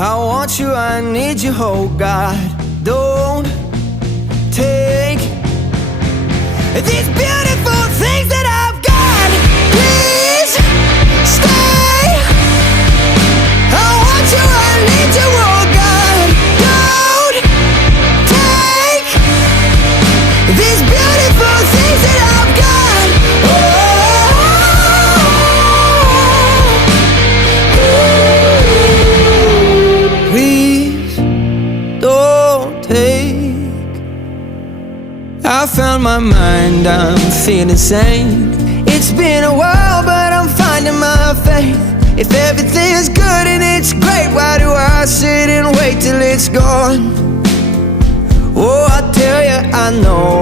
I want you, I need you, oh God. Don't take these beautiful things that I've got. Please stay. I want you, I need you, oh God. Don't take these beautiful things that I've got. Please don't take. I found my mind, I'm feeling sane. It's been a while, but I'm finding my faith. If everything's good and it's great, why do I sit and wait till it's gone? Oh, I tell you, I know